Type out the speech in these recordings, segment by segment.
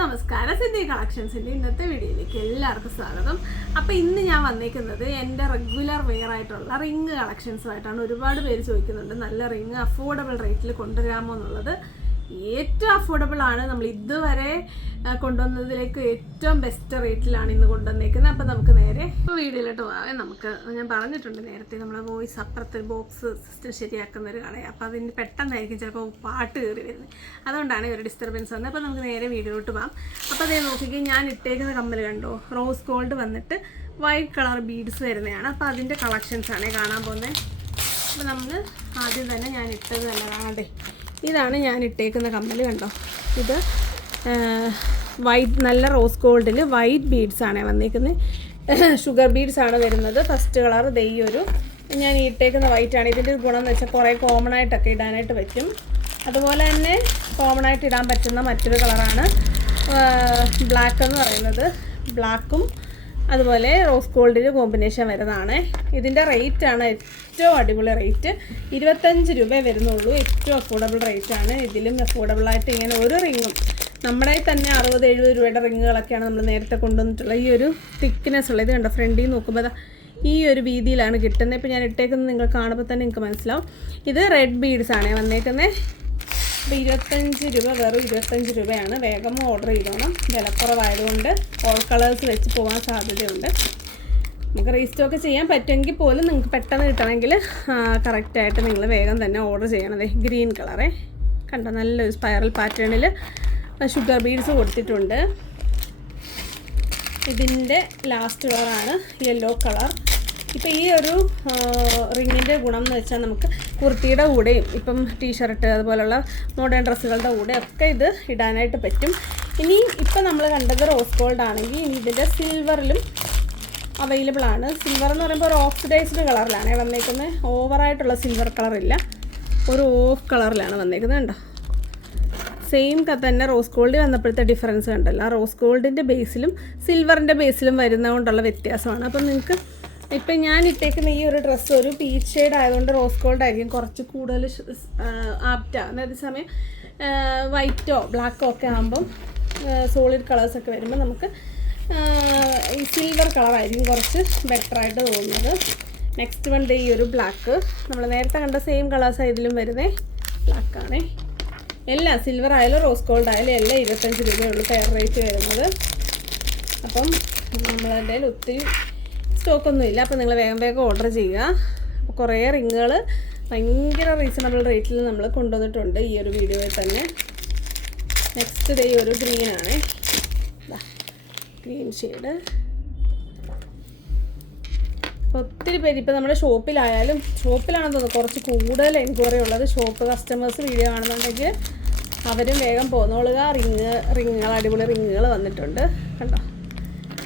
നമസ്കാരം സിന്ധി കളക്ഷൻസിന്റെ ഇന്നത്തെ വീഡിയോയിലേക്ക് എല്ലാവർക്കും സ്വാഗതം. അപ്പോൾ ഇന്ന് ഞാൻ വന്നേക്കുന്നത് എന്റെ റെഗുലർ വെയർ ആയിട്ടുള്ള റിങ് കളക്ഷൻസുമായിട്ടാണ്. ഒരുപാട് പേര് ചോദിക്കുന്നുണ്ട് നല്ല റിങ് അഫോർഡബിൾ റേറ്റിൽ കൊണ്ടുവരാമോ എന്നുള്ളത്. ഏറ്റവും അഫോർഡബിൾ ആണ്. നമ്മൾ ഇതുവരെ കൊണ്ടുവന്നതിലേക്ക് ഏറ്റവും ബെസ്റ്റ് റേറ്റിലാണ് ഇന്ന് കൊണ്ടുവന്നേക്കുന്നത്. അപ്പം നമുക്ക് നേരെ വീഡിയോയിലോട്ട് പോകാം. നമുക്ക് ഞാൻ പറഞ്ഞിട്ടുണ്ട് നേരത്തെ നമ്മൾ വോയിസ് അപ്പുറത്ത് ബോക്സ് സിസ്റ്റം ശരിയാക്കുന്ന ഒരു കടയാണ് അപ്പോൾ അതിന് പെട്ടെന്നായിരിക്കും ചിലപ്പോൾ പാട്ട് കയറി വരുന്നത്. അതുകൊണ്ടാണ് ഒരു ഡിസ്റ്റർബൻസ് വന്നത്. അപ്പോൾ നമുക്ക് നേരെ വീഡിയോയിലോട്ട് പോകാം. അപ്പോൾ അതേ നോക്കിക്കേ ഞാൻ ഇട്ടേക്കുന്ന കമ്മൽ കണ്ടോ? റോസ് ഗോൾഡ് വന്നിട്ട് വൈറ്റ് കളർ ബീഡ്സ് വരുന്നതാണ്. അപ്പോൾ അതിന്റെ കളക്ഷൻസ് ആണ് കാണാൻ പോകുന്നത്. അപ്പോൾ നമ്മൾ ആദ്യം തന്നെ ഞാൻ ഇട്ടത് തന്നെ കാണണ്ടേ ഇതാണ് ഞാൻ ഇട്ടേക്കുന്ന കമ്മൽ കണ്ടോ? ഇത് വൈറ്റ് നല്ല റോസ് ഗോൾഡിൽ വൈറ്റ് ബീഡ്സ് ആണ് വന്നേക്കുന്നത് ഷുഗർ ബീഡ്സ് ആണ് വരുന്നത്. ഫസ്റ്റ് കളർ ദേ ഈ ഞാൻ ഇട്ടേക്കുന്ന വൈറ്റ് ആണ്. ഇതിന്റെ ഒരു ഗുണം എന്ന് വെച്ചാൽ കുറേ കോമൺ ആയിട്ടൊക്കെ ഇടാനായിട്ട് പറ്റും. അതുപോലെ തന്നെ കോമൺ ആയിട്ട് ഇടാൻ പറ്റുന്ന മറ്റൊരു കളറാണ് ബ്ലാക്ക് എന്ന് പറയുന്നത്. ബ്ലാക്കും അതുപോലെ റോസ് ഗോൾഡിന് കോമ്പിനേഷൻ വരുന്നതാണ്. ഇതിന്റെ ആണ് ഏറ്റവും അടിപൊളി റേറ്റ്. ഇരുപത്തഞ്ച് രൂപ വരുന്നുള്ളൂ. ഏറ്റവും അഫോർഡബിൾ റേറ്റ് ആണ്. ഇതിലും അഫോർഡബിളായിട്ട് ഇങ്ങനെ ഒരു റിങ്ങും. നമ്മുടെ തന്നെ അറുപത് എഴുപത് രൂപയുടെ റിങ്ങുകളൊക്കെയാണ് നമ്മൾ നേരത്തെ കൊണ്ടുവന്നിട്ടുള്ളത് ഈ ഒരു തിക്നെസ് ഉള്ളത് ഇത് കണ്ടോ? ഫ്രണ്ടിൽ നോക്കുമ്പോൾ ഈ ഒരു വീതിയിലാണ് കിട്ടുന്നത്. ഇപ്പോൾ ഞാൻ ഇട്ടേക്കുന്നത് നിങ്ങൾ കാണുമ്പോൾ തന്നെ നിങ്ങൾക്ക് മനസ്സിലാവും. ഇത് റെഡ് ബീഡ്സ് ആണ്. വന്നേക്കുന്നത് അപ്പോൾ ഇരുപത്തഞ്ച് രൂപ വെറും ഇരുപത്തഞ്ച് രൂപയാണ്. വേഗം ഓർഡർ ചെയ്തോണം. വിലക്കുറവായതുകൊണ്ട് ഓൾ കളേഴ്സ് വെച്ച് പോകാൻ സാധ്യതയുണ്ട്. നമുക്ക് റീസ്റ്റോക്ക് ചെയ്യാൻ പറ്റുമെങ്കിൽ പോലും നിങ്ങൾക്ക് പെട്ടെന്ന് കിട്ടണമെങ്കിൽ കറക്റ്റായിട്ട് നിങ്ങൾ വേഗം തന്നെ ഓർഡർ ചെയ്യണത് ഗ്രീൻ കളറേ കണ്ടോ നല്ലൊരു സ്പൈറൽ പാറ്റേണിൽ ഷുഗർ ബീഡ്സ് കൊടുത്തിട്ടുണ്ട്. ഇതിന്റെ ലാസ്റ്റ് കളറാണ് യെല്ലോ കളർ ഇപ്പം ഈ ഒരു റിങ്ങിന്റെ ഗുണം എന്ന് വെച്ചാൽ നമുക്ക് കുർത്തിയുടെ കൂടെയും ഇപ്പം ടീഷർട്ട് അതുപോലുള്ള മോഡേൺ ഡ്രസ്സുകളുടെ കൂടെ ഒക്കെ ഇത് ഇടാനായിട്ട് പറ്റും. ഇനി ഇപ്പം നമ്മൾ കണ്ടത് റോസ് ഗോൾഡ് ആണെങ്കിൽ ഇനി ഇതിന്റെ സിൽവറിലും അവൈലബിൾ ആണ്. സിൽവർ എന്ന് പറയുമ്പോൾ ഒരു ഓക്സിഡൈസ്ഡ് കളറിലാണ് വന്നേക്കുന്നത് ഓവറായിട്ടുള്ള സിൽവർ കളറില്ല ഒരു ഓഫ് കളറിലാണ് വന്നേക്കുന്നത് കണ്ടോ? സെയിം തന്നെ റോസ് ഗോൾഡ് വന്നപ്പോഴത്തെ ഡിഫറൻസ് കണ്ടല്ലോ. റോസ് ഗോൾഡിന്റെ ബേസിലും സിൽവറിന്റെ ബേസിലും വരുന്നതുകൊണ്ടുള്ള വ്യത്യാസമാണ്. അപ്പം നിങ്ങൾക്ക് ഇപ്പം ഞാൻ ഇട്ടേക്കുന്ന ഈ ഒരു ഡ്രസ്സ് ഒരു പീച്ച് ഷെയ്ഡ് ആയതുകൊണ്ട് റോസ് ഗോൾഡ് ആയിരിക്കും. കുറച്ച് കൂടുതൽ ആപ്റ്റാണ് അതേസമയം വൈറ്റോ ബ്ലാക്കോ ഒക്കെ ആകുമ്പം സോളിഡ് കളേഴ്സൊക്കെ വരുമ്പോൾ നമുക്ക് ഈ സിൽവർ കളറായിരിക്കും കുറച്ച് ബെറ്ററായിട്ട് തോന്നുന്നത്. നെക്സ്റ്റ് വൺ ഈ ഒരു ബ്ലാക്ക് നമ്മൾ നേരത്തെ കണ്ട സെയിം കളേഴ്സ് ഇതിലും വരുന്നേ. ബ്ലാക്കാണേ എല്ലാം സിൽവർ ആയാലും റോസ് ഗോൾഡ് ആയാലും എല്ലാം ഇരുപത്തഞ്ച് രൂപയുള്ളൂ പെയർ റേറ്റ് വരുന്നത്. അപ്പം കയ്യിൽ ഒത്തിരി സ്റ്റോക്കൊന്നും ഇല്ല അപ്പോൾ നിങ്ങൾ വേഗം വേഗം ഓർഡർ ചെയ്യുക. അപ്പോൾ കുറേ റിങ്ങുകൾ ഭയങ്കര റീസണബിൾ റേറ്റിൽ നമ്മൾ കൊണ്ടുവന്നിട്ടുണ്ട് ഈ ഒരു വീഡിയോയിൽ തന്നെ. നെക്സ്റ്റ് ഡേ ഒരു ഗ്രീനാണ് ഗ്രീൻ ഷെയ്ഡ് ഒത്തിരി പേര് ഇപ്പോൾ നമ്മുടെ ഷോപ്പിലായാലും ഷോപ്പിലാണെന്ന് തോന്നുന്നു കുറച്ച് കൂടുതൽ എൻക്വയറി ഉള്ളത് ഷോപ്പ് കസ്റ്റമേഴ്സ് വീഡിയോ കാണുന്നുണ്ടെങ്കിൽ അവരും വേഗം പോന്നോളുക. റിങ് റിങ്ങുകൾ അടിപൊളി റിങ്ങുകൾ വന്നിട്ടുണ്ട്. കണ്ടോ?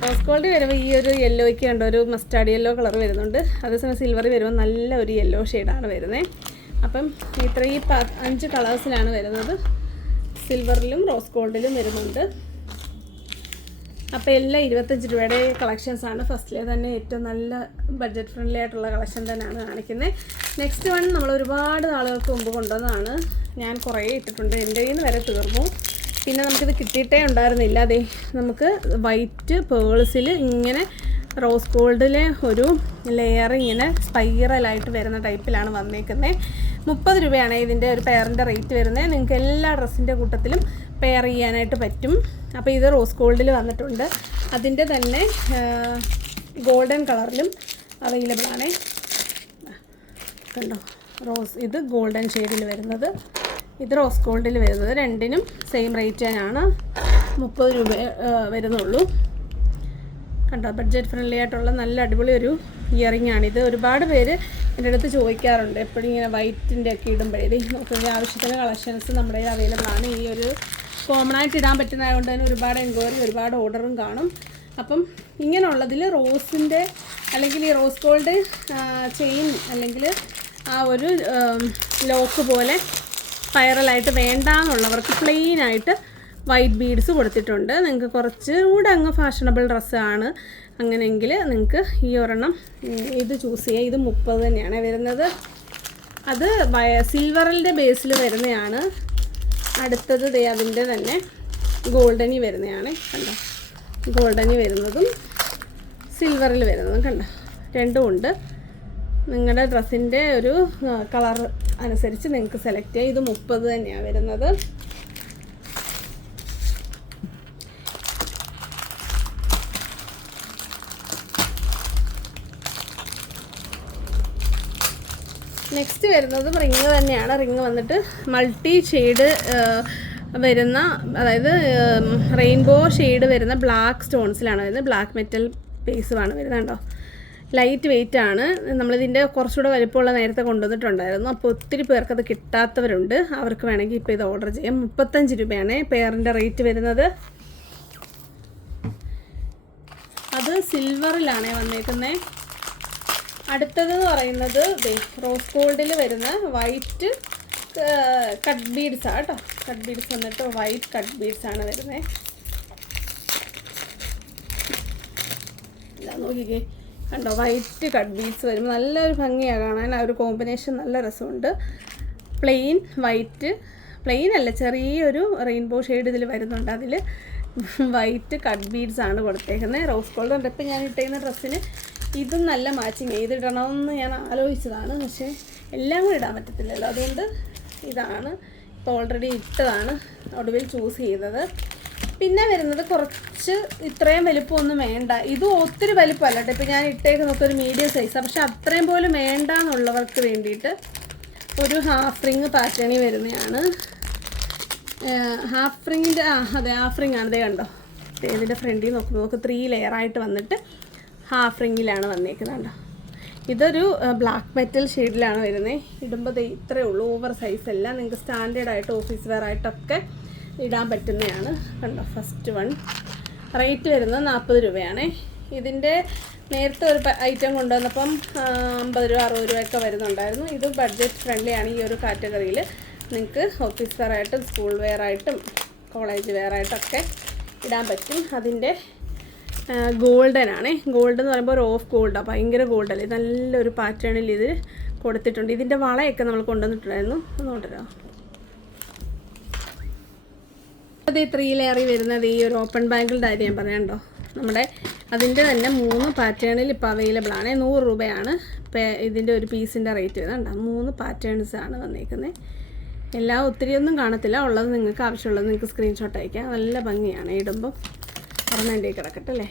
റോസ് ഗോൾഡ് വരുമ്പോൾ ഈ ഒരു യെല്ലോയ്ക്ക് കണ്ട? ഒരു മസ്റ്റാർഡ് യെല്ലോ കളർ വരുന്നുണ്ട്. അതേസമയം സിൽവർ വരുമ്പോൾ നല്ല ഒരു യെല്ലോ ഷെയ്ഡാണ് വരുന്നത് അപ്പം ഇത്രയും പ അഞ്ച് കളേഴ്സിലാണ് വരുന്നത്. സിൽവറിലും റോസ് ഗോൾഡിലും വരുന്നുണ്ട്. അപ്പോൾ എല്ലാം ഇരുപത്തഞ്ച് രൂപയുടെ കളക്ഷൻസ് ആണ്. ഫസ്റ്റിലെ തന്നെ ഏറ്റവും നല്ല ബഡ്ജറ്റ് ഫ്രണ്ട്ലി ആയിട്ടുള്ള കളക്ഷൻ തന്നെയാണ് കാണിക്കുന്നത് നെക്സ്റ്റ് വൺ നമ്മൾ ഒരുപാട് നാളുകൾക്ക് മുമ്പ് കൊണ്ടുവന്നതാണ്. ഞാൻ കുറേ ഇട്ടിട്ടുണ്ട്. എന്റെ കയ്യിൽ നിന്ന് വരെ തീർന്നു. പിന്നെ നമുക്കിത് കിട്ടിയിട്ടേ ഉണ്ടായിരുന്നില്ല. അതെ നമുക്ക് വൈറ്റ് പേൾസിൽ ഇങ്ങനെ റോസ് ഗോൾഡിലെ ഒരു ലെയർ ഇങ്ങനെ സ്പൈറലായിട്ട് വരുന്ന ടൈപ്പിലാണ് വന്നേക്കുന്നത് മുപ്പത് രൂപയാണ് ഇതിന്റെ ഒരു പെയറിന്റെ റേറ്റ് വരുന്നത് നിങ്ങൾക്ക് എല്ലാ ഡ്രസ്സിന്റെ കൂട്ടത്തിലും പെയർ ചെയ്യാനായിട്ട് പറ്റും. അപ്പോൾ ഇത് റോസ് ഗോൾഡിൽ വന്നിട്ടുണ്ട്. അതിന്റെ തന്നെ ഗോൾഡൻ കളറിലും അവൈലബിൾ ആണ്. കണ്ടോ? റോസ് ഇത് ഗോൾഡൻ ഷെയ്ഡിൽ വരുന്നത്. ഇത് റോസ് ഗോൾഡിൽ വരുന്നത്. രണ്ടിനും സെയിം റേറ്റ് തന്നെയാണ് മുപ്പത് രൂപ വരുന്നുള്ളൂ. കണ്ടോ ബഡ്ജറ്റ് ഫ്രണ്ട്ലി ആയിട്ടുള്ള നല്ല അടിപൊളി ഒരു ഇയറിംഗ് ആണിത്. ഒരുപാട് പേര് എന്റെ അടുത്ത് ചോദിക്കാറുണ്ട് എപ്പോഴും ഇങ്ങനെ വൈറ്റിന്റെ ഒക്കെ ഇടുമ്പോഴേ. നമുക്ക് ആവശ്യത്തിന് കളക്ഷൻസ് നമ്മുടെ അവൈലബിൾ ആണ്. ഈ ഒരു കോമൺ ആയിട്ട് ഇടാൻ പറ്റുന്നതുകൊണ്ട് തന്നെ ഒരുപാട് എൻക്വയറി ഒരുപാട് ഓർഡറും കാണും. അപ്പം ഇങ്ങനെയുള്ളതിൽ റോസിന്റെ അല്ലെങ്കിൽ ഈ റോസ് ഗോൾഡ് ചെയിൻ അല്ലെങ്കിൽ ആ ഒരു ലോക്ക് പോലെ സ്പൈറലായിട്ട് വേണ്ടാന്നുള്ളവർക്ക് പ്ലെയിൻ ആയിട്ട് വൈറ്റ് ബീഡ്സ് കൊടുത്തിട്ടുണ്ട്. നിങ്ങൾക്ക് കുറച്ച് കൂടെ അങ്ങ് ഫാഷണബിൾ ഡ്രസ്സാണ് അങ്ങനെയെങ്കിൽ നിങ്ങൾക്ക് ഈ ഒരെണ്ണം ഇത് ചൂസ് ചെയ്യാം. ഇത് മുപ്പത് തന്നെയാണ് വരുന്നത്. അത് സിൽവറിന്റെ ബേസിൽ വരുന്നതാണ്. അടുത്തത് ദേ അതിന്റെ തന്നെ ഗോൾഡനി വരുന്നതാണ്. കണ്ടോ? ഗോൾഡനി വരുന്നതും സിൽവറിൽ വരുന്നതും കണ്ടോ? രണ്ടും ഉണ്ട്. നിങ്ങളുടെ ഡ്രസ്സിന്റെ ഒരു കളർ അനുസരിച്ച് നിങ്ങൾക്ക് സെലക്ട് ചെയ്യാം. ഇത് മുപ്പത് തന്നെയാണ് വരുന്നത്. നെക്സ്റ്റ് വരുന്നത് റിങ് തന്നെയാണ്. റിങ് വന്നിട്ട് മൾട്ടി ഷെയ്ഡ് വരുന്ന അതായത് റെയിൻബോ ഷെയ്ഡ് വരുന്ന ബ്ലാക്ക് സ്റ്റോൺസിലാണ് വരുന്നത്. ബ്ലാക്ക് മെറ്റൽ പേസുമാണ് വരുന്നത് കേട്ടോ ലൈറ്റ് വെയിറ്റ് ആണ് നമ്മളിതിന്റെ കുറച്ചുകൂടെ വലിപ്പമുള്ള നേരത്തെ കൊണ്ടുവന്നിട്ടുണ്ടായിരുന്നു. അപ്പോൾ ഒത്തിരി പേർക്ക് അത് കിട്ടാത്തവരുണ്ട്. അവർക്ക് വേണമെങ്കിൽ ഇപ്പോൾ ഇത് ഓർഡർ ചെയ്യാം. മുപ്പത്തഞ്ച് രൂപയാണ് പെയറിന്റെ റേറ്റ് വരുന്നത്. അത് സിൽവറിലാണ് വന്നേക്കുന്നത് അടുത്തത് എന്ന് പറയുന്നത് റോസ് ഗോൾഡിൽ വരുന്ന വൈറ്റ് കട്ട് ബീഡ്സ് ആണ് കേട്ടോ. കട്ട് ബീഡ്സ് വന്നിട്ട് വൈറ്റ് കട്ട് ബീഡ്സ് ആണ് വരുന്നത് നോക്കിക്കേ. കണ്ടോ വൈറ്റ് കട്ട് ബീഡ്സ് വരുമ്പോൾ നല്ലൊരു ഭംഗിയാണ് കാണാൻ. ആ ഒരു കോമ്പിനേഷൻ നല്ല രസമുണ്ട്. പ്ലെയിൻ വൈറ്റ് പ്ലെയിൻ അല്ല ചെറിയൊരു റെയിൻബോ ഷെയ്ഡ് ഇതിൽ വരുന്നുണ്ട്. അതിൽ വൈറ്റ് കട്ട് ബീഡ്സ് ആണ് കൊടുത്തേക്കുന്നത് റോസ് ഗോൾഡ് ഉണ്ട്. ഇപ്പം ഞാൻ ഇട്ടേക്കുന്ന ഡ്രസ്സിന് ഇതും നല്ല മാച്ചിങ് ചെയ്തിടണമെന്ന് ഞാൻ ആലോചിച്ചതാണ്. പക്ഷേ എല്ലാം കൂടി ഇടാൻ പറ്റത്തില്ലല്ലോ. അതുകൊണ്ട് ഇതാണ്. ഇപ്പോൾ ഓൾറെഡി ഇട്ടതാണ്. ഒടുവിൽ ചൂസ് ചെയ്തത് പിന്നെ വരുന്നത് കുറച്ച് ഇത്രയും വലിപ്പമൊന്നും വേണ്ട. ഇത് ഒത്തിരി വലിപ്പമല്ല കേട്ടോ. ഇപ്പോൾ ഞാൻ ഇട്ടേക്കുന്നൊക്കെ ഒരു മീഡിയം സൈസാണ് പക്ഷെ അത്രയും പോലും വേണ്ട എന്നുള്ളവർക്ക് വേണ്ടിയിട്ട് ഒരു ഹാഫ് റിങ് പാറ്റേണിൽ വരുന്നതാണ്. ഹാഫ് റിങ്ങിന്റെ ആ അതെ ഹാഫ് റിങ് ആണ്. അതേ കണ്ടോ. ഇതിന്റെ ഫ്രണ്ടിൽ നോക്കുമ്പോൾ നമുക്ക് ത്രീ ലെയറായിട്ട് വന്നിട്ട് ഹാഫ് റിങ്ങിലാണ് വന്നേക്കുന്നത് കണ്ടോ ഇതൊരു ബ്ലാക്ക് മെറ്റൽ ഷെയ്ഡിലാണ് വരുന്നത് ഇടുമ്പോൾ ഇത്രയേ ഉള്ളൂ. ഓവർ സൈസ് അല്ല. നിങ്ങൾക്ക് സ്റ്റാൻഡേർഡായിട്ട് ഓഫീസ് വെയർ ആയിട്ടൊക്കെ ഇടാൻ പറ്റുന്നതാണ്. കണ്ടോ ഫസ്റ്റ് വൺ റേറ്റ് വരുന്നത് നാൽപ്പത് രൂപയാണ്. ഇതിന്റെ നേരത്തെ ഒരു ഐറ്റം കൊണ്ടുവന്നപ്പം അമ്പത് രൂപ അറുപത് രൂപയൊക്കെ വരുന്നുണ്ടായിരുന്നു. ഇത് ബഡ്ജറ്റ് ഫ്രണ്ട്ലി ആണ് ഈ ഒരു കാറ്റഗറിയിൽ നിങ്ങൾക്ക് ഓഫീസ് വെയർ ആയിട്ടും സ്കൂൾ വെയർ ആയിട്ടും കോളേജ് വെയർ ആയിട്ടൊക്കെ ഇടാൻ പറ്റും. അതിന്റെ ഗോൾഡൻ ആണ്. ഗോൾഡ് എന്ന് പറയുമ്പോൾ ഒരു ഓഫ് ഗോൾഡാണ് ഭയങ്കര ഗോൾഡല്ലേ നല്ലൊരു പാറ്റേണിൽ ഇത് കൊടുത്തിട്ടുണ്ട്. ഇതിന്റെ വളയൊക്കെ നമ്മൾ കൊണ്ടുവന്നിട്ടുണ്ടായിരുന്നു. നോട്ടരോ അത് ത്രീ ലെയറിൽ വരുന്നത് ഈ ഒരു ഓപ്പൺ ബാങ്കിളുടെ കാര്യം ഞാൻ പറയാണ്ടോ നമ്മുടെ അതിന്റെ തന്നെ മൂന്ന് പാറ്റേണിൽ ഇപ്പോൾ അവൈലബിൾ ആണ്. നൂറ് രൂപയാണ് ഇതിന്റെ ഒരു പീസിന്റെ റേറ്റ് വരുന്നുണ്ടോ മൂന്ന് പാറ്റേൺസ് ആണ് വന്നേക്കുന്നത് എല്ലാം ഒത്തിരി ഒന്നും കാണത്തില്ല. ഉള്ളത് നിങ്ങൾക്ക് ആവശ്യമുള്ളത് നിങ്ങൾക്ക് സ്ക്രീൻഷോട്ട് അയക്കാം. നല്ല ഭംഗിയാണ്. ഇടുമ്പോൾ പറഞ്ഞതിന്റെ കിടക്കട്ടെ അല്ലേ?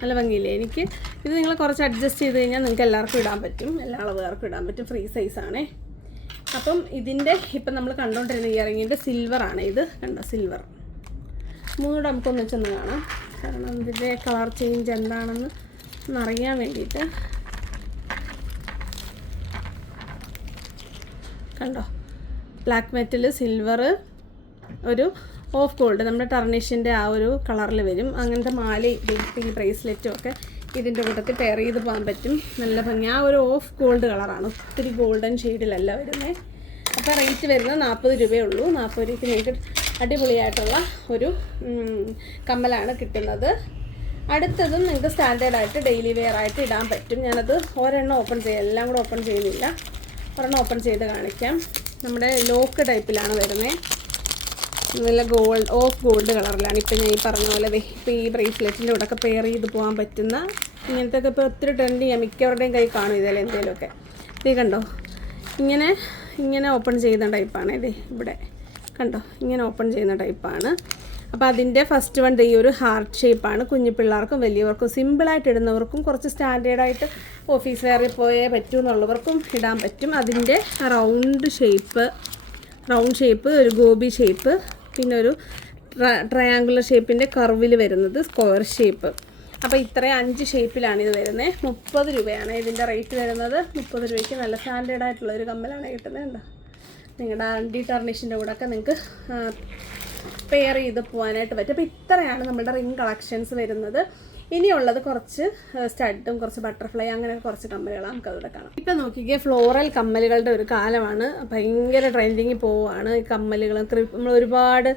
നല്ല ഭംഗിയില്ലേ? എനിക്ക് ഇത് നിങ്ങൾ കുറച്ച് അഡ്ജസ്റ്റ് ചെയ്ത് കഴിഞ്ഞാൽ നിങ്ങൾക്ക് എല്ലാവർക്കും ഇടാൻ പറ്റും. എല്ലാ അളവുകാർക്കും ഇടാൻ പറ്റും. ഫ്രീ സൈസാണേ അപ്പം ഇതിന്റെ ഇപ്പം നമ്മൾ കണ്ടുകൊണ്ടിരുന്ന ഇയറിങ്ങിന്റെ ആണ്. ഇത് കണ്ടോ? സിൽവർ മൂന്നൂടെ നമുക്കൊന്ന് വെച്ചൊന്ന് കാണാം. കാരണം ഇതിന്റെ കളർ ചേഞ്ച് എന്താണെന്ന് ഒന്നറിയാൻ വേണ്ടിയിട്ട്. കണ്ടോ? ബ്ലാക്ക് മെറ്റൽ സിൽവർ ഒരു ഓഫ് ഗോൾഡ് നമ്മുടെ ടർണിഷിന്റെ ആ ഒരു കളറിൽ വരും. അങ്ങനത്തെ മാലയും ബ്രേസ്ലെറ്റും ഒക്കെ ഇതിന്റെ കൂട്ടത്തിൽ പെയർ ചെയ്ത് പോകാൻ പറ്റും. നല്ല ഭംഗി. ആ ഒരു ഓഫ് ഗോൾഡ് കളറാണ് ഒത്തിരി ഗോൾഡൻ ഷെയ്ഡിലല്ല വരുന്നത് അപ്പോൾ റേറ്റ് വരുന്നത് നാൽപ്പത് രൂപയേ ഉള്ളൂ. നാൽപ്പത് രൂപയ്ക്ക് നിങ്ങൾക്ക് അടിപൊളിയായിട്ടുള്ള ഒരു കമ്മലാണ് കിട്ടുന്നത്. അടുത്തതും നിങ്ങൾക്ക് സ്റ്റാൻഡേർഡായിട്ട് ഡെയിലി വെയർ ആയിട്ട് ഇടാൻ പറ്റും. ഞാനത് ഒരെണ്ണം ഓപ്പൺ ചെയ്യാം എല്ലാം കൂടെ ഓപ്പൺ ചെയ്യുന്നില്ല. ഒരെണ്ണം ഓപ്പൺ ചെയ്ത് കാണിക്കാം. നമ്മുടെ ലോക്ക് ടൈപ്പിലാണ് വരുന്നത് നല്ല ഗോൾഡ് ഓഫ് ഗോൾഡ് കളറിലാണ് ഇപ്പം ഞാൻ ഈ പറഞ്ഞ പോലെ ഇപ്പം ഈ ബ്രേസ്ലെറ്റിന്റെ കൂടെ ഒക്കെ പെയർ ചെയ്ത് പോകാൻ പറ്റുന്ന ഇങ്ങനത്തെ ഒക്കെ ഇപ്പോൾ ഒത്തിരി ട്രെൻഡ് ചെയ്യാം. മിക്കവരുടെയും കൈ കാണും ഇതിൽ എന്തെങ്കിലുമൊക്കെ ഇത് കണ്ടോ? ഇങ്ങനെ ഇങ്ങനെ ഓപ്പൺ ചെയ്യുന്ന ടൈപ്പാണ് ഇത് ഇവിടെ. കണ്ടോ? ഇങ്ങനെ ഓപ്പൺ ചെയ്യുന്ന ടൈപ്പാണ് അപ്പോൾ അതിന്റെ ഫസ്റ്റ് വൺ ഈ ഒരു ഹാർട്ട് ഷേപ്പാണ് കുഞ്ഞു പിള്ളേർക്കും വലിയവർക്കും സിമ്പിളായിട്ട് ഇടുന്നവർക്കും കുറച്ച് സ്റ്റാൻഡേർഡായിട്ട് ഓഫീസ് വെയറിൽ പോയേ പറ്റൂ എന്നുള്ളവർക്കും ഇടാൻ പറ്റും. അതിന്റെ റൗണ്ട് ഷേപ്പ് റൗണ്ട് ഷേപ്പ് ഒരു ഗോബി ഷേപ്പ് പിന്നെ ഒരു ട്രയാങ്കുലർ ഷേപ്പിന്റെ കർവിൽ വരുന്നത് സ്ക്വയർ ഷേപ്പ് അപ്പോൾ ഇത്രയും അഞ്ച് ഷേപ്പിലാണ് ഇത് വരുന്നത് മുപ്പത് രൂപയാണ് ഇതിന്റെ റേറ്റ് വരുന്നത്. മുപ്പത് രൂപയ്ക്ക് നല്ല സ്റ്റാൻഡേർഡ് ആയിട്ടുള്ള ഒരു കമ്മലാണ് കിട്ടുന്നത് കണ്ടോ? നിങ്ങളുടെ ആന്റി ടർണിഷിന്റെ കൂടെ ഒക്കെ നിങ്ങൾക്ക് പെയർ ചെയ്ത് പോകാനായിട്ട് പറ്റും. അപ്പോൾ ഇത്രയാണ് നമ്മുടെ റിംഗ് കളക്ഷൻസ് വരുന്നത്. ഇനിയുള്ളത് കുറച്ച് സ്റ്റഡും കുറച്ച് ബട്ടർഫ്ലൈ അങ്ങനെ കുറച്ച് കമ്മലുകളാണ് നമുക്ക് അതിവിടെ കാണാം. ഇപ്പം നോക്കിക്കേ ഫ്ലോറൽ കമ്മലുകളുടെ ഒരു കാലമാണ്. ഭയങ്കര ട്രെൻഡിങ്ങിൽ പോവുകയാണ് ഈ കമ്മലുകളും നമ്മൾ ഒരുപാട്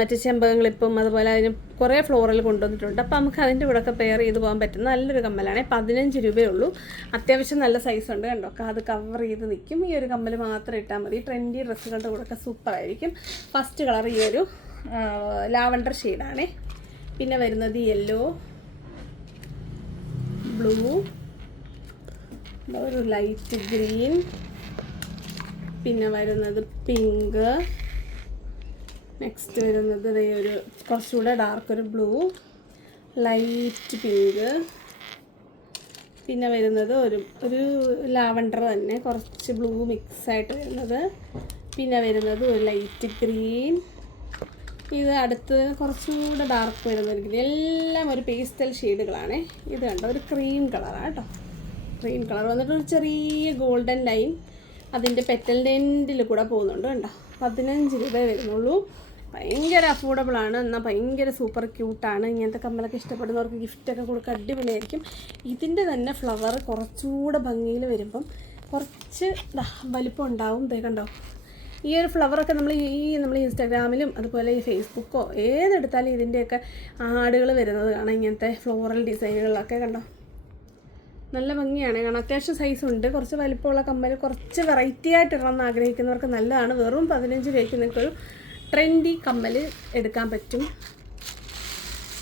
മറ്റ് ചെമ്പകങ്ങളിപ്പം അതുപോലെ അതിന് കുറേ ഫ്ലോറൽ കൊണ്ടുവന്നിട്ടുണ്ട്. അപ്പോൾ നമുക്ക് അതിന്റെ കൂടെ ഒക്കെ പെയർ ചെയ്ത് പോകാൻ പറ്റുന്ന നല്ലൊരു കമ്മലാണ്. പതിനഞ്ച് രൂപയേ ഉള്ളൂ അത്യാവശ്യം നല്ല സൈസ് ഉണ്ട് കണ്ടോ? അത് കവർ ചെയ്ത് നിൽക്കും. ഈ ഒരു കമ്മൽ മാത്രം ഇട്ടാൽ മതി. ട്രെൻഡി ഡ്രസ്സുകളുടെ കൂടെ ഒക്കെ സൂപ്പർ ആയിരിക്കും. ഫസ്റ്റ് കളർ ഈ ഒരു ലാവണ്ടർ ഷെയ്ഡാണേ പിന്നെ വരുന്നത് യെല്ലോ ബ്ലൂ ഒരു ലൈറ്റ് ഗ്രീൻ പിന്നെ വരുന്നത് പിങ്ക് നെക്സ്റ്റ് വരുന്നത് ഒരു കുറച്ചുകൂടെ ഡാർക്ക് ഒരു ബ്ലൂ ലൈറ്റ് പിങ്ക് പിന്നെ വരുന്നത് ഒരു ഒരു ലാവണ്ടർ തന്നെ. കുറച്ച് ബ്ലൂ മിക്സ് ആയിട്ട് വരുന്നത്. പിന്നെ വരുന്നത് ഒരു ലൈറ്റ് ഗ്രീൻ ഇത് അടുത്ത് കുറച്ചുകൂടെ ഡാർക്ക് വരുന്ന എല്ലാം ഒരു പേസ്റ്റൽ ഷെയ്ഡുകളാണ് ഇത് കണ്ടോ? ഒരു ക്രീം കളറാണ് കേട്ടോ. ക്രീം കളർ വന്നിട്ട് ഒരു ചെറിയ ഗോൾഡൻ ലൈൻ അതിന്റെ പെറ്റലിന്റെ എൻഡിൽ കൂടെ പോകുന്നുണ്ട് കണ്ടോ? പതിനഞ്ച് രൂപ വരുന്നുള്ളൂ. ഭയങ്കര അഫോർഡബിൾ ആണ്. എന്നാൽ ഭയങ്കര സൂപ്പർ ക്യൂട്ടാണ് ഇങ്ങനത്തെ കമ്മലൊക്കെ ഇഷ്ടപ്പെടുന്നവർക്ക് ഗിഫ്റ്റൊക്കെ കൊടുക്കുക അടിപൊളിയായിരിക്കും. ഇതിന്റെ തന്നെ ഫ്ലവർ കുറച്ചുകൂടെ ഭംഗിയിൽ വരുമ്പം കുറച്ച് വലിപ്പം ഉണ്ടാവും. ദേ കണ്ടോ? ഈ ഒരു ഫ്ലവറൊക്കെ നമ്മൾ ഈ നമ്മൾ ഇൻസ്റ്റാഗ്രാമിലും അതുപോലെ ഈ ഫേസ്ബുക്കോ ഏതെടുത്താലും ഇതിന്റെയൊക്കെ ആടുകൾ വരുന്നത് കാണാം. ഇങ്ങനത്തെ ഫ്ലോറൽ ഡിസൈനുകളിലൊക്കെ കണ്ടോ? നല്ല ഭംഗിയാണ്. കാരണം അത്യാവശ്യം സൈസ് ഉണ്ട്. കുറച്ച് വലിപ്പമുള്ള കമ്മൽ കുറച്ച് വെറൈറ്റി ആയിട്ട് ഇടണമെന്ന് ആഗ്രഹിക്കുന്നവർക്ക് നല്ലതാണ്. വെറും പതിനഞ്ച് രൂപയ്ക്ക് നിങ്ങൾക്കൊരു ട്രെൻഡി കമ്മൽ എടുക്കാൻ പറ്റും.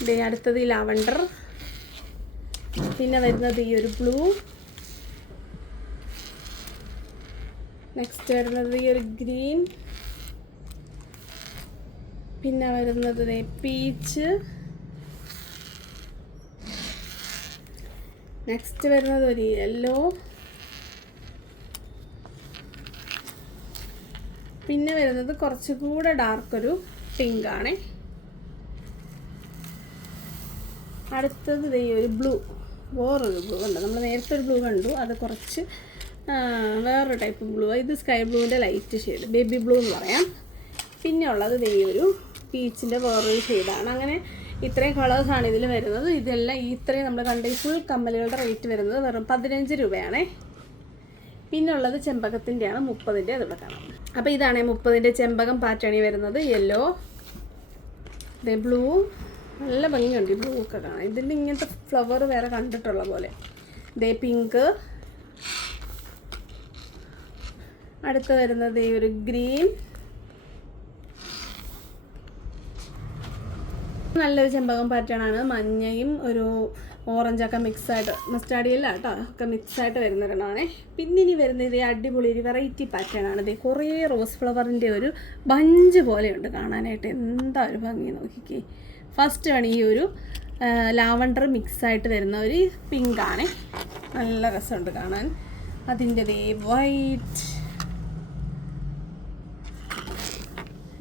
ദേ അടുത്തത് ഈ ലാവണ്ടർ. പിന്നെ വരുന്നത് ഈ ഒരു ബ്ലൂ നെക്സ്റ്റ് വരുന്നത് ഈ ഒരു ഗ്രീൻ. പിന്നെ വരുന്നത് പീച്ച്. നെക്സ്റ്റ് വരുന്നത് ഒരു യെല്ലോ പിന്നെ വരുന്നത് കുറച്ചുകൂടെ ഡാർക്ക് ഒരു പിങ്ക് ആണ്. അടുത്തത് ഈ ഒരു ബ്ലൂ വേറൊരു ബ്ലൂ ഉണ്ട് നമ്മൾ നേരത്തെ ഒരു ബ്ലൂ കണ്ടു. അത് കുറച്ച് വേറൊരു ടൈപ്പ് ബ്ലൂ ഇത് സ്കൈ ബ്ലൂവിന്റെ ലൈറ്റ് ഷെയ്ഡ് ബേബി ബ്ലൂ എന്ന് പറയാം. പിന്നെ ഉള്ളത് ദേ ഒരു പീച്ചിന്റെ വേറൊരു ഷെയ്ഡാണ് അങ്ങനെ ഇത്രയും കളേഴ്സാണ് ഇതിൽ വരുന്നത്. ഇതെല്ലാം ഇത്രയും നമ്മൾ കണ്ടി ഫുൾ കമ്മലുകളുടെ റേറ്റ് വരുന്നത് വെറും പതിനഞ്ച് രൂപയാണേ. പിന്നെ ഉള്ളത് ചെമ്പകത്തിന്റെയാണ് മുപ്പതിന്റെ അതിവിടെ കാണാം. അപ്പോൾ ഇതാണ് മുപ്പതിന്റെ ചെമ്പകം പാറ്റേണി വരുന്നത്. യെല്ലോ ദേ ബ്ലൂ നല്ല ഭംഗിയുണ്ട് ബ്ലൂ ഒക്കെ കാണാം ഇതിന്റെ ഇങ്ങനത്തെ ഫ്ലവർ വേറെ കണ്ടിട്ടുള്ള പോലെ. ദേ പിങ്ക് അടുത്ത് വരുന്നത് ഈ ഒരു ഗ്രീൻ. നല്ലൊരു ചെമ്പകം പാറ്റേണാണ് മഞ്ഞയും ഒരു ഓറഞ്ചൊക്കെ മിക്സ് ആയിട്ട് മസ്റ്റാഡിയല്ല കേട്ടോ ഒക്കെ മിക്സ് ആയിട്ട് വരുന്നൊരെണ്ണമാണേ. പിന്നെ ഇനി വരുന്നത് ഈ അടിപൊളി ഒരു വെറൈറ്റി പാറ്റേണാണ് ഇത് കുറേ റോസ് ഫ്ലവറിന്റെ ഒരു ബഞ്ച് പോലെയുണ്ട് കാണാനായിട്ട്. എന്താ ഒരു ഭംഗി നോക്കിക്കേ. ഫസ്റ്റ് ആണ് ഈ ഒരു ലാവണ്ടർ മിക്സ് ആയിട്ട് വരുന്ന ഒരു പിങ്ക് ആണ്. നല്ല രസമുണ്ട് കാണാൻ. അതിന്റെ വൈറ്റ്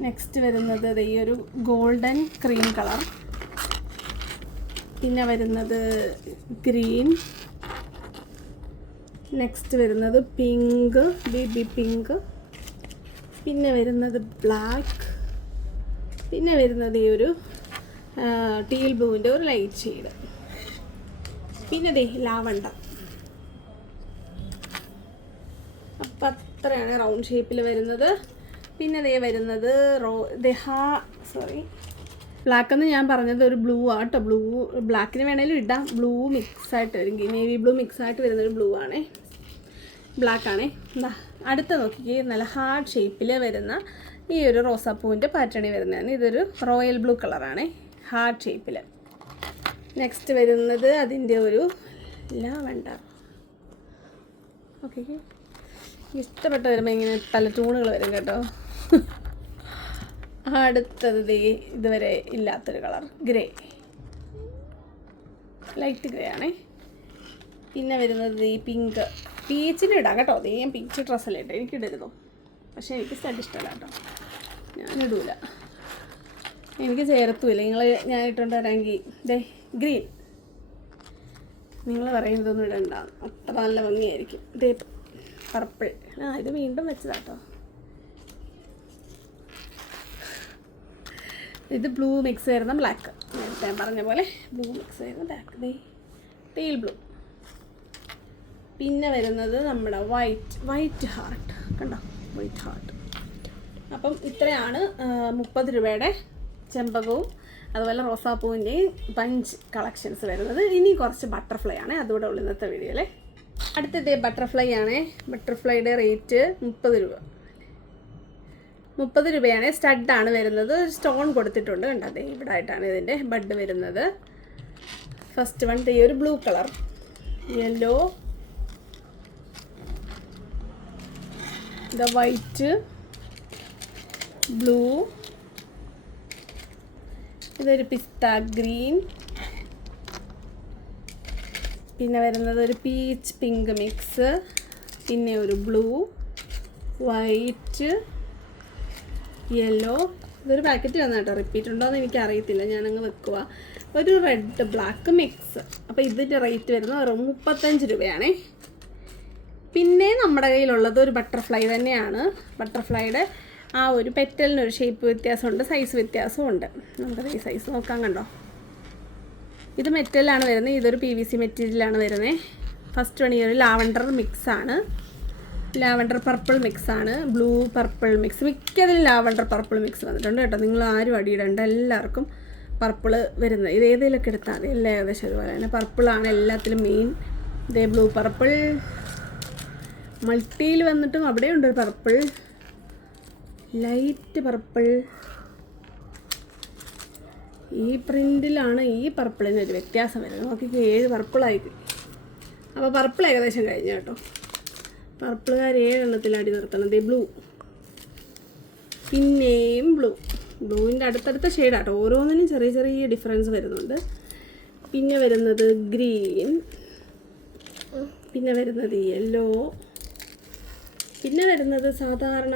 നെക്സ്റ്റ് വരുന്നത് ഈ ഒരു ഗോൾഡൻ ക്രീം കളർ പിന്നെ വരുന്നത് ഗ്രീൻ നെക്സ്റ്റ് വരുന്നത് പിങ്ക് ബേബി പിങ്ക് പിന്നെ വരുന്നത് ബ്ലാക്ക് പിന്നെ വരുന്നത് ഈ ഒരു ടീൽ ബ്ലൂവിന്റെ ഒരു ലൈറ്റ് ഷെയ്ഡ് പിന്നെ ദേ ലാവണ്ട. അപ്പം അത്രയാണ് റൗണ്ട് ഷേപ്പിൽ വരുന്നത്. പിന്നെ ദേ വരുന്നത് റോ ദഹാ സോറി ബ്ലാക്ക് എന്ന് ഞാൻ പറഞ്ഞത് ഒരു ബ്ലൂ ആട്ടോ ബ്ലൂ ബ്ലാക്കിന് വേണേലും ഇടാം. ബ്ലൂ മിക്സ് ആയിട്ട് വരും. നേവി ബ്ലൂ മിക്സ് ആയിട്ട് വരുന്ന ഒരു ബ്ലൂ ആണേ. ബ്ലാക്ക് ആണേ. എന്താ അടുത്ത നോക്കിക്കേ. നല്ല ഹാർഡ് ഷേപ്പിൽ വരുന്ന ഈ ഒരു റോസാപ്പൂവിന്റെ പാറ്റേണിൽ വരുന്നതാണ്. ഇതൊരു റോയൽ ബ്ലൂ കളറാണേ ഹാർഡ് ഷേപ്പിൽ നെക്സ്റ്റ് വരുന്നത് അതിന്റെ ഒരു ലാവണ്ടർ ഓക്കെ ഇഷ്ടപ്പെട്ട് വരുമ്പോൾ ഇങ്ങനെ ടൂണുകൾ വരും കേട്ടോ. അടുത്തത് ദേ ഇതുവരെ ഇല്ലാത്തൊരു കളർ. ഗ്രേ ലൈറ്റ് ഗ്രേ ആണേ. പിന്നെ വരുന്നത് ദേ പിങ്ക് പീച്ചിന് ഇടാം കേട്ടോ. ദേ ഞാൻ പീച്ച് ഡ്രസ്സല്ലേ ഇട്ടോ. എനിക്ക് ഇടരുതോ. പക്ഷെ എനിക്ക് സ്റ്റഡ് ഇഷ്ടമല്ല കേട്ടോ. ഞാനിടൂല എനിക്ക് ചേർത്തുമില്ല നിങ്ങൾ ഞാൻ ഇട്ടുകൊണ്ട് വരാമെങ്കിൽ ദേ ഗ്രീൻ നിങ്ങൾ പറയുന്നതൊന്നും ഇടണ്ട. അത്ര നല്ല ഭംഗിയായിരിക്കും. ദേ പർപ്പിൾ ആ ഇത് വീണ്ടും വെച്ചതാട്ടോ. ഇത് ബ്ലൂ മിക്സ് ചെയ്യുന്ന ബ്ലാക്ക് നേരത്തെ പറഞ്ഞ പോലെ ബ്ലൂ മിക്സ് ചെയ്യുന്ന ബ്ലാക്ക് ദേ ടീൽ ബ്ലൂ പിന്നെ വരുന്നത് നമ്മുടെ വൈറ്റ് വൈറ്റ് ഹാർട്ട് കണ്ടോ? വൈറ്റ് ഹാർട്ട് അപ്പം ഇത്രയാണ് മുപ്പത് രൂപയുടെ ചെമ്പകവും അതുപോലെ റോസാപ്പൂവിന്റെയും ബഞ്ച് കളക്ഷൻസ് വരുന്നത്. ഇനി കുറച്ച് ബട്ടർഫ്ലൈ ആണ്. അതുകൂടെ ഉള്ള ഇന്നത്തെ വീഡിയോയിലെ അടുത്തത് ബട്ടർഫ്ലൈ ആണ്. ബട്ടർഫ്ലൈയുടെ റേറ്റ് മുപ്പത് രൂപ. മുപ്പത് രൂപയാണ് സ്റ്റഡാണ് വരുന്നത്. സ്റ്റോൺ കൊടുത്തിട്ടുണ്ട് കണ്ടത് ഇവിടെ ആയിട്ടാണ് ഇതിന്റെ ബഡ് വരുന്നത്. ഫസ്റ്റ് വൺ ഈ ഒരു ബ്ലൂ കളർ യെല്ലോ ദ വൈറ്റ് ബ്ലൂ ഇതൊരു പിസ്ത ഗ്രീൻ പിന്നെ വരുന്നത് ഒരു പീച്ച് പിങ്ക് മിക്സ് പിന്നെ ഒരു ബ്ലൂ വൈറ്റ് യെല്ലോ ഇതൊരു പാക്കറ്റ് വന്ന കേട്ടോ റിപ്പീറ്റ് ഉണ്ടോ എന്ന് എനിക്ക് അറിയത്തില്ല ഞാനങ്ങ് വെക്കുക ഒരു റെഡ് ബ്ലാക്ക് മിക്സ് അപ്പോൾ ഇതിന്റെ റേറ്റ് വരുന്നത് വെറും മുപ്പത്തഞ്ച് രൂപയാണേ. പിന്നെ നമ്മുടെ കയ്യിലുള്ളത് ഒരു ബട്ടർഫ്ലൈ തന്നെയാണ്. ബട്ടർഫ്ലൈയുടെ ആ ഒരു പെറ്റലിനൊരു ഷേപ്പ് വ്യത്യാസമുണ്ട് സൈസ് വ്യത്യാസമുണ്ട്. നമുക്ക് ഈ സൈസ് നോക്കാൻ കണ്ടോ. ഇത് മെറ്റലാണ് വരുന്നത്. ഇതൊരു പി വി സി മെറ്റീരിയലാണ് വരുന്നത്. ഫസ്റ്റ് വൺ ഈ ഒരു ലാവണ്ടർ മിക്സാണ് lavender purple മിക്സാണ്. Blue purple mix. മിക്കതിലും lavender purple mix വന്നിട്ടുണ്ട് കേട്ടോ. നിങ്ങൾ ആരും അടിയിടേണ്ട. എല്ലാവർക്കും പർപ്പിൾ വരുന്നത്. ഇത് ഏതെങ്കിലുമൊക്കെ എടുത്താൽ മതി. എല്ലാം ഏകദേശം അതുപോലെ തന്നെ. പർപ്പിളാണ് എല്ലാത്തിലും മെയിൻ. ഇതേ ബ്ലൂ പർപ്പിൾ. മൾട്ടിയിൽ വന്നിട്ടും അവിടെയുണ്ട് ഒരു പർപ്പിൾ. Light purple. ഈ പ്രിന്റിലാണ് ഈ പർപ്പിളിന് ഒരു വ്യത്യാസം വരുന്നത്. നോക്കി ഏഴ് പർപ്പിളായി അപ്പോൾ പർപ്പിൾ ഏകദേശം കഴിഞ്ഞു കേട്ടോ. പർപ്പിളുകാർ ഏഴെണ്ണത്തിൽ അടി നിർത്തണം. ദേ ബ്ലൂ പിന്നെയും ബ്ലൂ ബ്ലൂവിന്റെ അടുത്തടുത്ത ഷെയ്ഡാട്ടോ ഓരോന്നിനും ചെറിയ ചെറിയ ഡിഫറൻസ് വരുന്നുണ്ട്. പിന്നെ വരുന്നത് ഗ്രീൻ പിന്നെ വരുന്നത് യെല്ലോ പിന്നെ വരുന്നത് സാധാരണ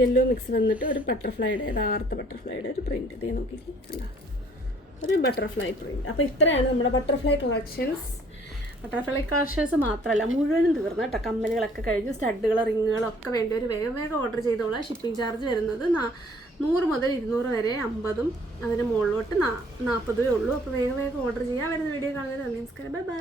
യെല്ലോ മിക്സ് വന്നിട്ട് ഒരു ബട്ടർഫ്ലൈയുടെ യഥാർത്ഥ ബട്ടർഫ്ലൈയുടെ ഒരു പ്രിന്റ് ഇതേ നോക്കിക്കേ. ഒരു ബട്ടർഫ്ലൈ പ്രിന്റ് അപ്പോൾ ഇത്രയാണ് നമ്മുടെ ബട്ടർഫ്ലൈ കളക്ഷൻസ് ബട്ടർഫ്ലൈ കളക്ഷൻസ് മാത്രമല്ല മുഴുവനും തീർന്നു കേട്ടോ. കമ്മലുകളൊക്കെ കഴിഞ്ഞു സ്റ്റഡുകൾ റിങ്ങുകളൊക്കെ വേണ്ടി ഒരു വേഗം വേഗം ഓർഡർ ചെയ്തോളാം. ഷിപ്പിംഗ് ചാർജ് വരുന്നത് നൂറ് മുതൽ ഇരുന്നൂറ് വരെ അമ്പതും അതിന് മുകളിലോട്ട് നാ നാൽപ്പതേ ഉള്ളൂ. അപ്പോൾ വേഗം വേഗം ഓർഡർ ചെയ്യാൻ വരുന്ന വീഡിയോ കാണുന്നത് നമസ്കാരം. Bye bye